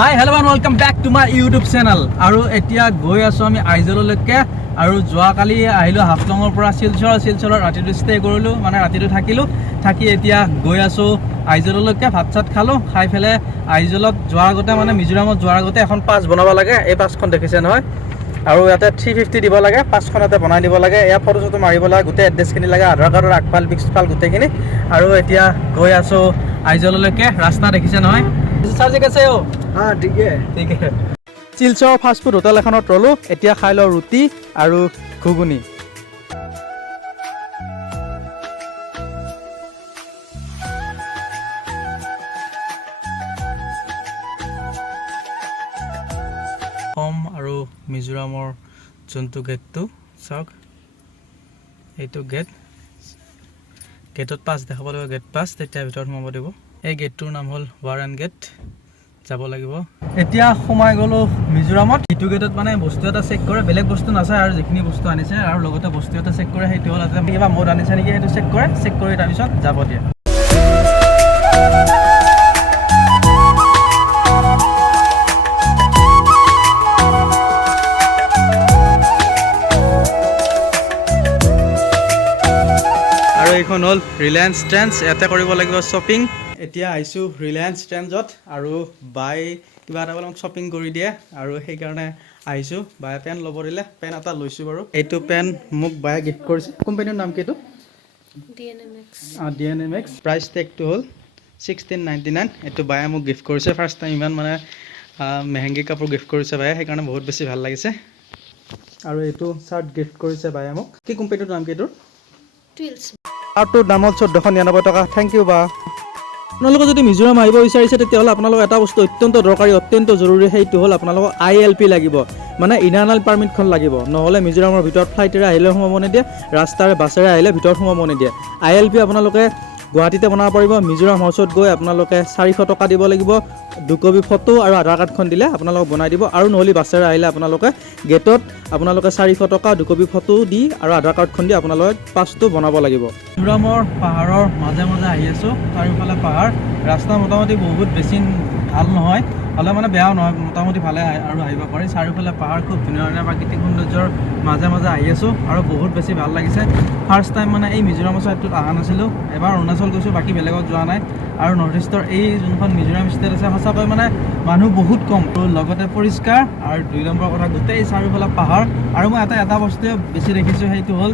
High hello' and welcome back to my YouTube channel. আৰু এতিয়া গৈ আছোঁ আমি আইজললৈকে। আৰু যোৱাকালি আহিলোঁ হাফলঙৰ পৰা শিলচৰত ৰাতিটো ষ্টে কৰিলোঁ, মানে ৰাতিটো থাকি এতিয়া গৈ আছোঁ আইজললৈকে। ভাত চাত খালোঁ, খাই পেলাই আইজলত যোৱাৰ আগতে মানে মিজোৰামত যোৱাৰ আগতে এখন পাছ বনাব লাগে। এই পাছখন দেখিছে নহয়, আৰু ইয়াতে 350 দিব লাগে। পাছখন ইয়াতে বনাই দিব লাগে। এয়া ফটো চটো মাৰিব লাগে, গোটেই এড্ৰেছখিনি লাগে, আধাৰ কাৰ্ডৰ আগফাল পিছফাল গোটেইখিনি। আৰু এতিয়া গৈ আছোঁ আইজললৈকে। ৰাস্তা দেখিছে নহয়, চাৰ্জি আছে অ'। हाँ ठीक है শিলচৰ ফাষ্টফুড হোটেল এখনত ৰ'লোঁ। এতিয়া খাই লওঁ ৰুটি আৰু ঘুগুনি। অসম আৰু মিজোৰামৰ যোনটো গেটটো চাওক, এইটো গেটত পাছ দেখাব লাগিব, গেট পাছ, তেতিয়া ভিতৰত সোমাব দিব। এই গেটটোৰ নাম হ'ল ৱাৰেন গেট, যাব লাগিব। এতিয়া সোমাই গ'লোঁ মিজোৰামত। ইটো গেটত মানে বস্তু এটা চেক কৰে, বেলেগ বস্তু নাচায় আৰু যিখিনি বস্তু আনিছে আৰু লগতে বস্তু এটা চেক কৰে। সেইটো হ'ল কিবা মদ আনিছে নেকি, সেইটো চেক কৰি তাৰপিছত যাব দিয়ে। আৰু এইখন হ'ল ৰিলায়েন্স ট্ৰেণ্ডছ, ইয়াতে কৰিব লাগিব শ্বপিং। এতিয়া আহিছোঁ ৰিলায়েন্স ট্ৰেণ্ডছত, আৰু বাই কিবা এটা অলপ শ্বপিং কৰি দিয়ে, আৰু সেইকাৰণে আহিছোঁ। বায়ে পেন ল'ব দিলে, পেন এটা লৈছোঁ বাৰু। এইটো পেন মোক বায়ে গিফ্ট কৰিছে। কোম্পানীৰ নাম কি এইটো? DNMX। প্ৰাইচ টেগটো হ'ল 1699। এইটো বায়ে মোক গিফ্ট কৰিছে, ফাৰ্ষ্ট টাইম ইমান মানে মেহেংগী কাপোৰ গিফ্ট কৰিছে বায়ে, সেইকাৰণে বহুত বেছি ভাল লাগিছে। আৰু এইটো চাৰ্ট গিফ্ট কৰিছে বায়ে মোক। কি কোম্পানীটোৰ নাম কি এইটোৰ? চাৰ্টটোৰ দাম হ'ল 1499 টকা। থেংক ইউ বা। আপোনালোকে যদি মিজোৰাম আহিব বিচাৰিছে, তেতিয়াহ'লে আপোনালোকক এটা বস্তু অত্যন্ত দৰকাৰী, অত্যন্ত জৰুৰী, সেইটো হ'ল আপোনালোকক ILP লাগিব, মানে ইণ্টাৰনেল পাৰ্মিটখন লাগিব। নহ'লে মিজোৰামৰ ভিতৰত ফ্লাইটেৰে আহিলে সোমাব নিদিয়ে, ৰাস্তাৰে বাছেৰে আহিলে ভিতৰত সোমাব নিদিয়ে। ILP আপোনালোকে গুৱাহাটীতে বনাব পাৰিব। মিজোৰাম হাউচত গৈ আপোনালোকে 400 টকা দিব লাগিব। 2 কপি ফটো আৰু আধাৰ কাৰ্ডখন দিলে আপোনালোকক বনাই দিব। আৰু নহ'লে বাছেৰে আহিলে আপোনালোকে গেটত আপোনালোকে 400 টকা 2 কপি ফটো দি আৰু আধাৰ কাৰ্ডখন দি আপোনালোকে পাছটো বনাব লাগিব। মিজোৰামৰ পাহাৰৰ মাজে মাজে আহি আছোঁ, চাৰিওফালে পাহাৰ। ৰাস্তা মোটামুটি বহুত বেছি ভাল নহয়, হ'লে মানে বেয়াও নহয়, মোটামুটি ভালে আৰু আহিব পাৰি। চাৰিওফালে পাহাৰ, খুব ধুনীয়া ধুনীয়া প্ৰাকৃতিক সৌন্দৰ্যৰ মাজে মাজে আহি আছোঁ, আৰু বহুত বেছি ভাল লাগিছে। ফাৰ্ষ্ট টাইম মানে এই মিজোৰামৰ ছাইডটোত অহা নাছিলোঁ, এবাৰ অৰুণাচল গৈছোঁ, বাকী বেলেগত যোৱা নাই। আৰু নৰ্থ ইষ্টৰ এই যোনখন মিজোৰাম ষ্টেট আছে, সঁচাকৈ মানে মানুহ বহুত কম, আৰু লগতে পৰিষ্কাৰ। আৰু 2 নম্বৰ কথা, গোটেই চাৰিওফালে পাহাৰ। আৰু মই এটা বস্তুৱে বেছি দেখিছোঁ, সেইটো হ'ল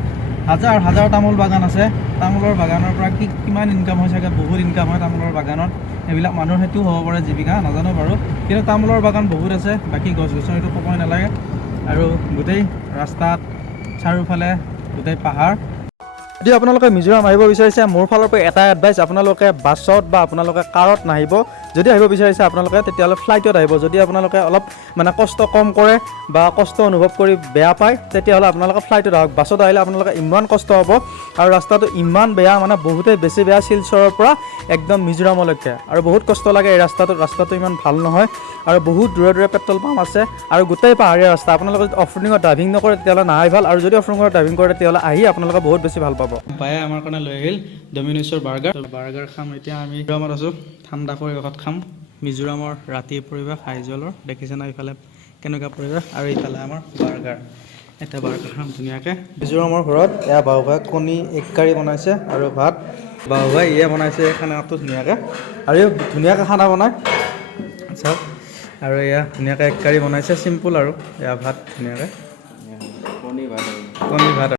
হাজাৰ হাজাৰ তামোল বাগান আছে। তামোলৰ বাগানৰ পৰা কিমান ইনকাম হয় চাগে, বহুত ইনকাম হয় তামোলৰ বাগানত। এইবিলাক মানুহৰ সেইটোও হ'ব পাৰে জীৱিকা, নাজানো বাৰু, কিন্তু তামোলৰ বাগান বহুত আছে। বাকী গছ গছনিটো ক'বই নালাগে। আৰু গোটেই ৰাস্তাত চাৰিওফালে গোটেই পাহাৰ। যদি আপোনালোকে মিজোৰাম আহিব বিচাৰিছে, মোৰ ফালৰ পৰা এটা এডভাইচ, আপোনালোকে বাছত বা আপোনালোকে কাৰত নাহিব। যদি আহিব বিচাৰিছে আপোনালোকে, তেতিয়াহ'লে ফ্লাইটত আহিব। যদি আপোনালোকে অলপ মানে কষ্ট কম কৰে বা কষ্ট অনুভৱ কৰি বেয়া পায়, তেতিয়াহ'লে আপোনালোকে ফ্লাইটত আহক। বাছত আহিলে আপোনালোকে ইমান কষ্ট হ'ব, আৰু ৰাস্তাটো ইমান বেয়া, মানে বহুতেই বেছি বেয়া, শিলচৰৰ পৰা একদম মিজোৰামলৈকে। আৰু বহুত কষ্ট লাগে এই ৰাস্তাটো ইমান ভাল নহয়, আৰু বহুত দূৰে দূৰে পেট্ৰল পাম্প আছে, আৰু গোটেই পাহাৰীয়া ৰাস্তা। আপোনালোকে যদি অফৰোডিঙত ড্ৰাইভিং নকৰে, তেতিয়াহ'লে নাহাই ভাল। আৰু যদি অফৰোডিঙত ড্ৰাইভিং কৰে, তেতিয়াহ'লে আহি আপোনালোকে বহুত বেছি ভাল পাব। বায়ে আমাৰ কাৰণে লৈ আহিল ডমিন'ছৰ বাৰ্গাৰ খাম। এতিয়া আমি মিজোৰামত আছোঁ, ঠাণ্ডা পৰিৱেশত খাম। মিজোৰামৰ ৰাতিৰ পৰিৱেশ আইজলৰ দেখিছে না, ইফালে কেনেকুৱা পৰিৱেশ, আৰু ইফালে আমাৰ বাৰ্গাৰ। এটা বাৰ্গাৰ খাম ধুনীয়াকৈ। মিজোৰামৰ ঘৰত এয়া বাবু ভাই কণী 1 কাৰী বনাইছে আৰু ভাত। বাবু ভাই ইয়ে বনাইছে খানাটো ধুনীয়াকৈ, আৰু ধুনীয়াকৈ খানা বনায় চাওক। আৰু এয়া ধুনীয়াকৈ 1 কাৰী বনাইছে, চিম্পুল, আৰু এয়া ভাত ধুনীয়াকৈ, কণী ভাত।